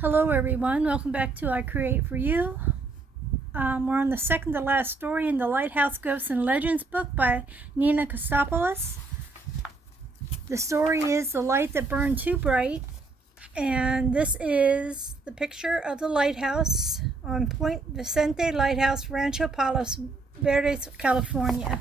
Hello everyone, welcome back to I Create For You. We're on the second to last story in the Lighthouse Ghosts and Legends book by Nina Kostopoulos. The story is The Light That Burned Too Bright, and this is the picture of the lighthouse on Point Vicente Lighthouse, Rancho, Palos, Verdes, California.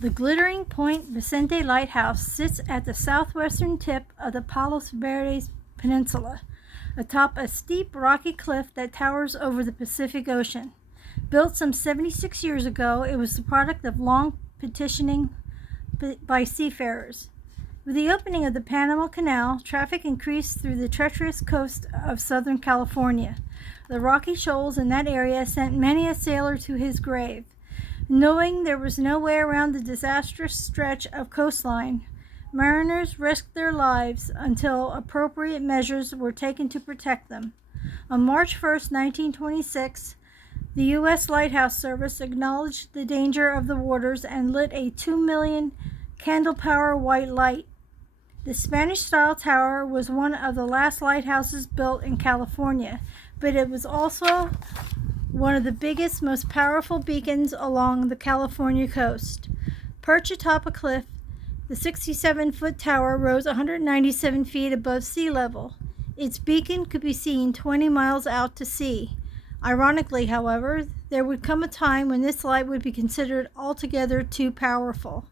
The glittering Point Vicente Lighthouse sits at the southwestern tip of the Palos Verdes Peninsula, atop a steep rocky cliff that towers over the Pacific Ocean. Built some 76 years ago, it was the product of long petitioning by seafarers. With the opening of the Panama Canal, traffic increased through the treacherous coast of Southern California. The rocky shoals in that area sent many a sailor to his grave. Knowing there was no way around the disastrous stretch of coastline, mariners risked their lives until appropriate measures were taken to protect them. On March 1, 1926, the U.S. Lighthouse Service acknowledged the danger of the waters and lit a 2 million candle power white light. The Spanish-style tower was one of the last lighthouses built in California, but it was also one of the biggest, most powerful beacons along the California coast. Perched atop a cliff, the 67-foot tower rose 197 feet above sea level. Its beacon could be seen 20 miles out to sea. Ironically, however, there would come a time when this light would be considered altogether too powerful.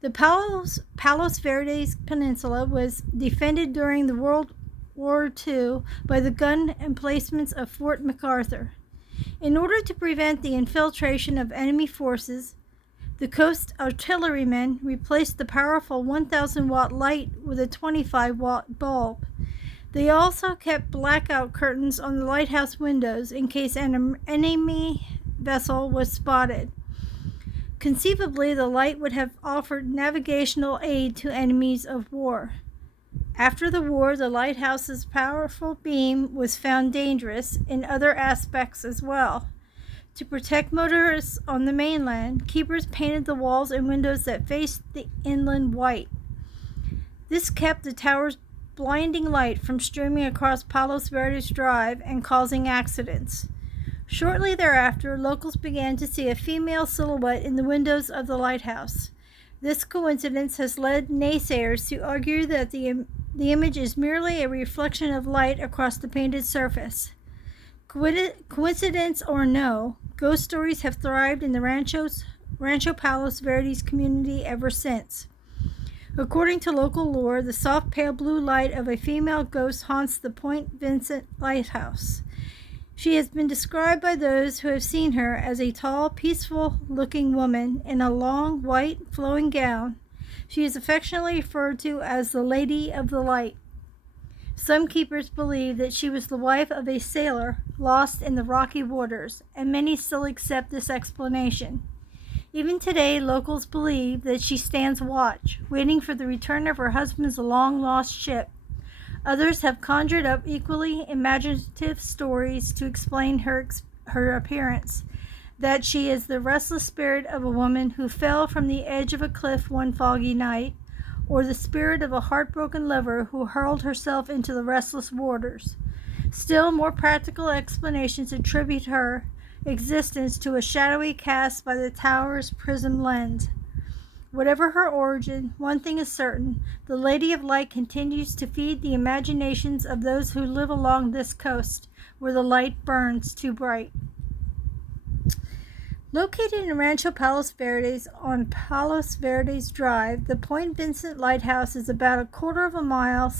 The Palos Verdes Peninsula was defended during the World War II by the gun emplacements of Fort MacArthur. In order to prevent the infiltration of enemy forces, the coast artillerymen replaced the powerful 1,000-watt light with a 25-watt bulb. They also kept blackout curtains on the lighthouse windows in case an enemy vessel was spotted. Conceivably, the light would have offered navigational aid to enemies of war. After the war, the lighthouse's powerful beam was found dangerous in other aspects as well. To protect motorists on the mainland, keepers painted the walls and windows that faced the inland white. This kept the tower's blinding light from streaming across Palos Verdes Drive and causing accidents. Shortly thereafter, locals began to see a female silhouette in the windows of the lighthouse. This coincidence has led naysayers to argue that the image is merely a reflection of light across the painted surface. Coincidence or no, ghost stories have thrived in the Rancho Palos Verdes community ever since. According to local lore, the soft pale blue light of a female ghost haunts the Point Vincent Lighthouse. She has been described by those who have seen her as a tall, peaceful-looking woman in a long, white, flowing gown. She is affectionately referred to as the Lady of the Light. Some keepers believe that she was the wife of a sailor lost in the rocky waters, and many still accept this explanation. Even today, locals believe that she stands watch, waiting for the return of her husband's long-lost ship. Others have conjured up equally imaginative stories to explain her appearance, that she is the restless spirit of a woman who fell from the edge of a cliff one foggy night, or the spirit of a heartbroken lover who hurled herself into the restless waters. Still more practical explanations attribute her existence to a shadowy cast by the tower's prism lens. Whatever her origin, one thing is certain: the Lady of Light continues to feed the imaginations of those who live along this coast, where the light burns too bright. Located in Rancho Palos Verdes on Palos Verdes Drive, the Point Vincent Lighthouse is about a quarter of a mile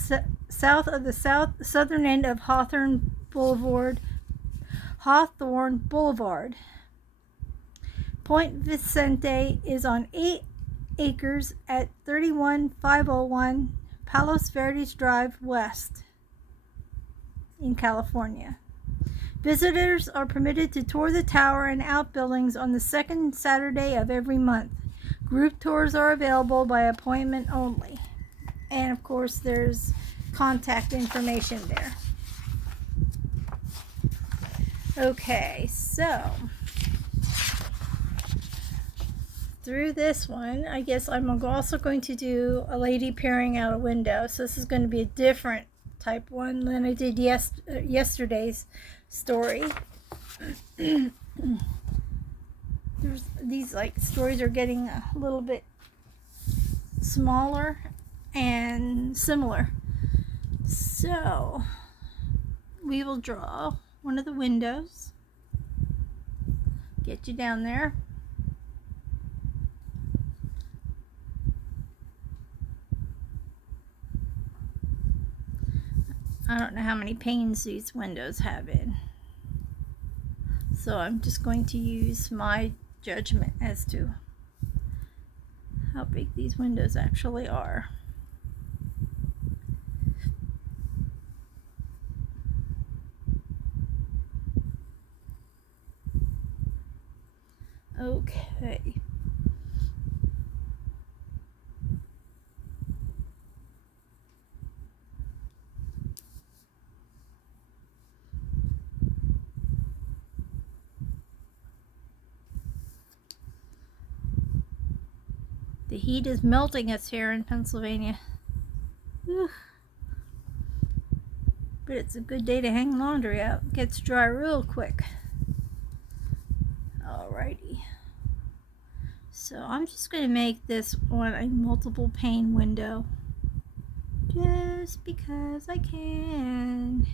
south of the southern end of Hawthorne Boulevard. Point Vicente is on 8 acres at 31501 Palos Verdes Drive West in California. Visitors are permitted to tour the tower and outbuildings on the second Saturday of every month. Group tours are available by appointment only. And of course, there's contact information there. Okay, so through this one, I guess I'm also going to do a lady peering out a window. So this is going to be a different type one than I did yesterday's story. These like stories are getting a little bit smaller and similar. So we will draw one of the windows. Get you down there. I don't know how many panes these windows have in. So I'm just going to use my judgment as to how big these windows actually are. Okay. The heat is melting us here in Pennsylvania. Whew. But it's a good day to hang laundry out. It gets dry real quick. Alrighty. So I'm just going to make this one a multiple pane window. Just because I can.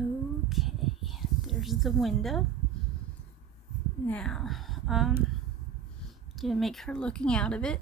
Okay, there's the window. Now, gonna make her looking out of it.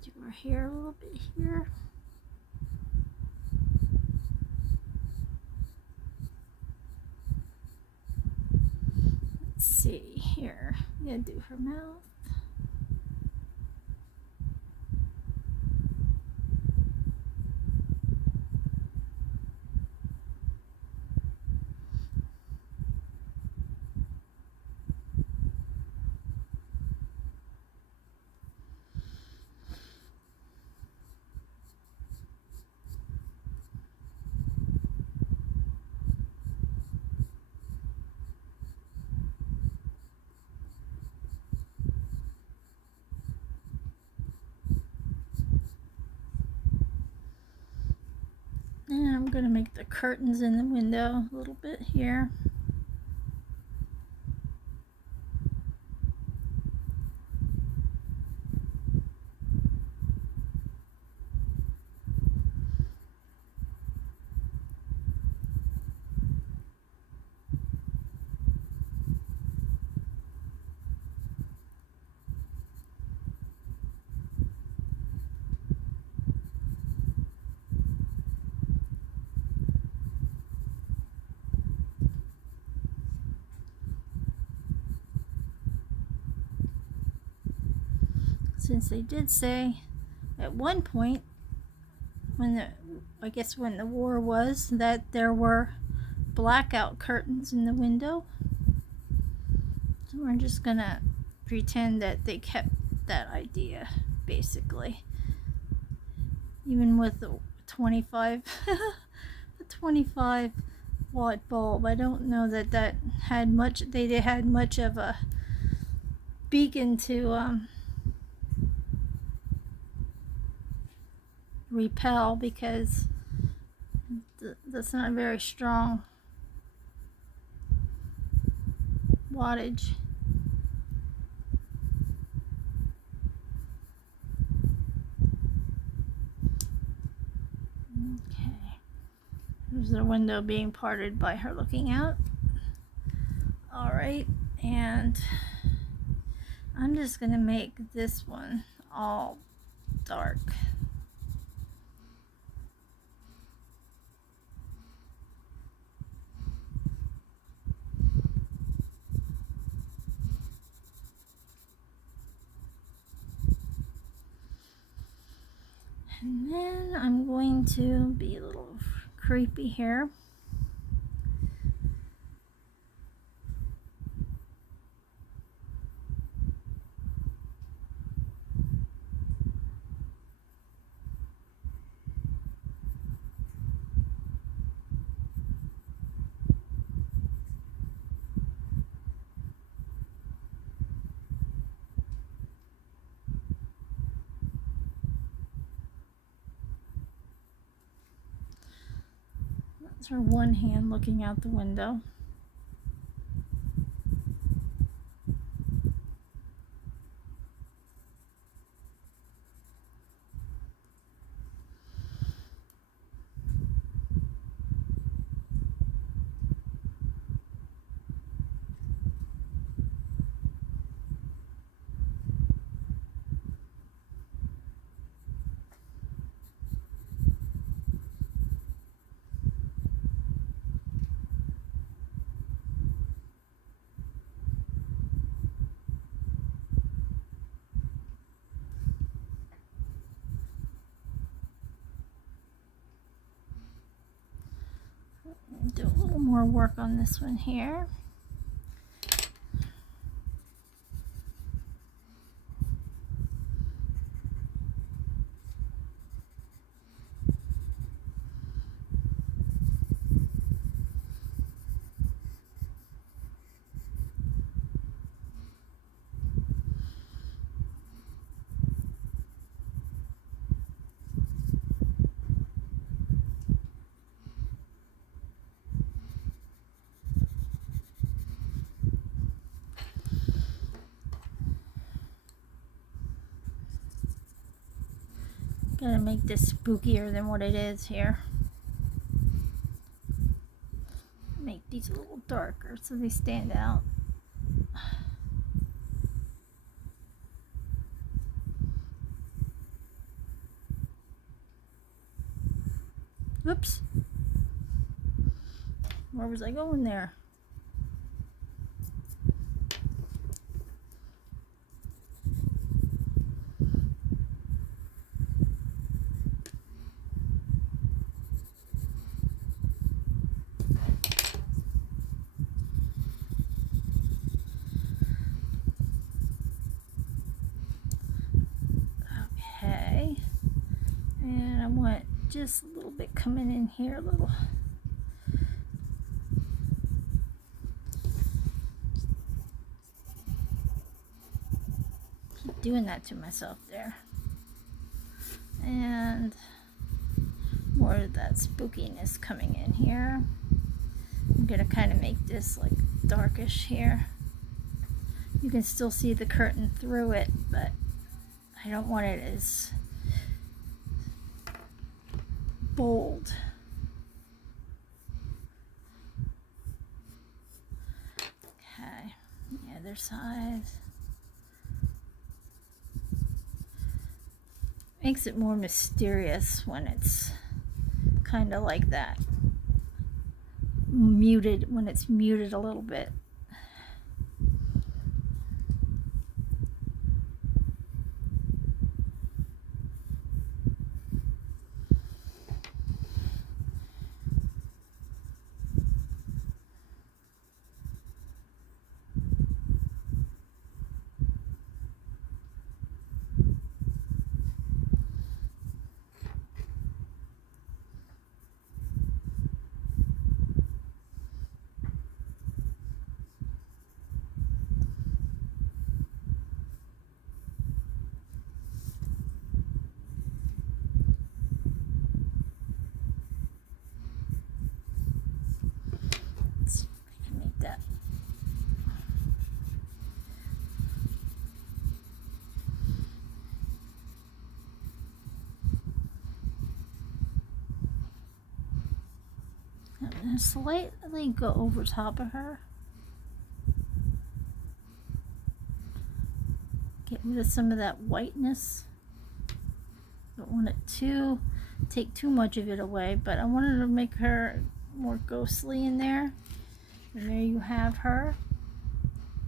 Do her hair a little bit here. Let's see here. I'm gonna do her mouth. And I'm going to make the curtains in the window a little bit here. Since they did say at one point, when the war was, that there were blackout curtains in the window. So we're just gonna pretend that they kept that idea, basically. Even with the 25 the 25 watt bulb, I don't know that had much, they had much of a beacon to repel, because that's not a very strong wattage. Okay, there's the window being parted by her looking out. All right, and I'm just gonna make this one all dark. And then I'm going to be a little creepy here. That's her one hand looking out the window. Do a little more work on this one here. Gotta make this spookier than what it is here. Make these a little darker so they stand out. Oops. Where was I going there? Okay. And I want just a little bit coming in here, a little. Keep doing that to myself there. And more of that spookiness coming in here. I'm gonna kind of make this like darkish here. You can still see the curtain through it, but I don't want it as bold. Okay, the other side. Makes it more mysterious when it's kind of like that. Muted, when it's muted a little bit. and slightly go over top of her. Get rid of some of that whiteness. Don't want it to take too much of it away, but I wanted to make her more ghostly in there. And there you have her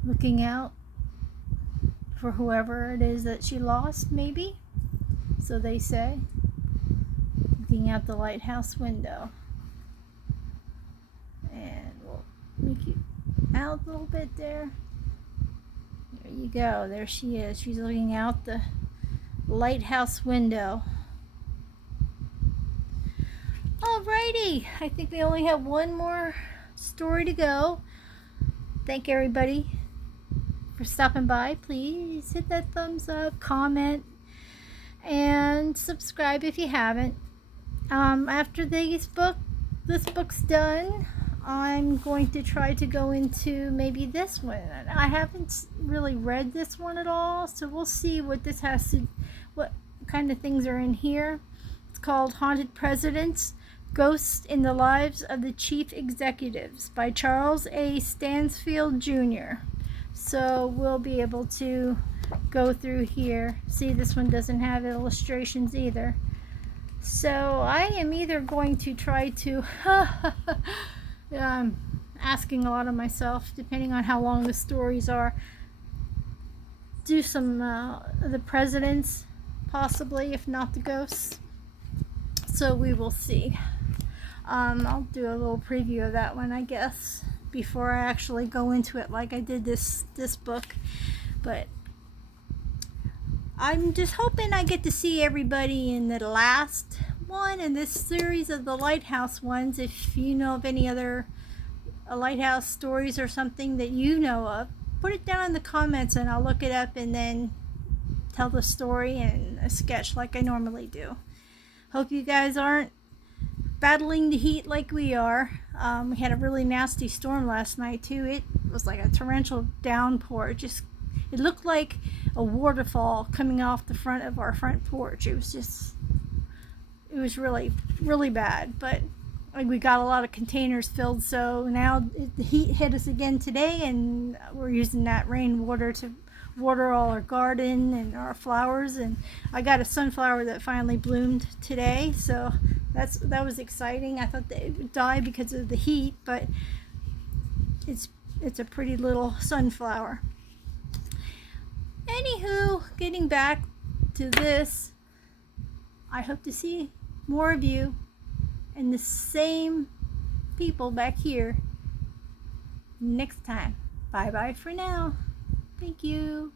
looking out for whoever it is that she lost, maybe. So they say. Looking out the lighthouse window. And we'll make you out a little bit there. There you go. There she is. She's looking out the lighthouse window. Alrighty. I think we only have one more story to go. Thank everybody for stopping by. Please hit that thumbs up, comment, and subscribe if you haven't. After this book's done, I'm going to try to go into maybe this one. I haven't really read this one at all, so we'll see what this has to, what kind of things are in here. It's called Haunted Presidents: Ghosts in the Lives of the Chief Executives by Charles A. Stansfield Jr. So we'll be able to go through here. See, this one doesn't have illustrations either. So I am either going to try to asking a lot of myself, depending on how long the stories are, do some of the presidents, possibly, if not the ghosts. So we will see. I'll do a little preview of that one, I guess, before I actually go into it like I did this book. But I'm just hoping I get to see everybody in the last one in this series of the Lighthouse ones. If you know of any other Lighthouse stories or something that you know of, put it down in the comments and I'll look it up and then tell the story in a sketch like I normally do. Hope you guys aren't battling the heat like we are. We had a really nasty storm last night too. It was like a torrential downpour. It looked like a waterfall coming off the front of our front porch. It was really, really bad. But we got a lot of containers filled, so now the heat hit us again today, and we're using that rainwater to water all our garden and our flowers. And I got a sunflower that finally bloomed today, so that was exciting. I thought they would die because of the heat, but it's a pretty little sunflower. Anywho, getting back to this, I hope to see more of you and the same people back here next time. Bye bye for now. Thank you.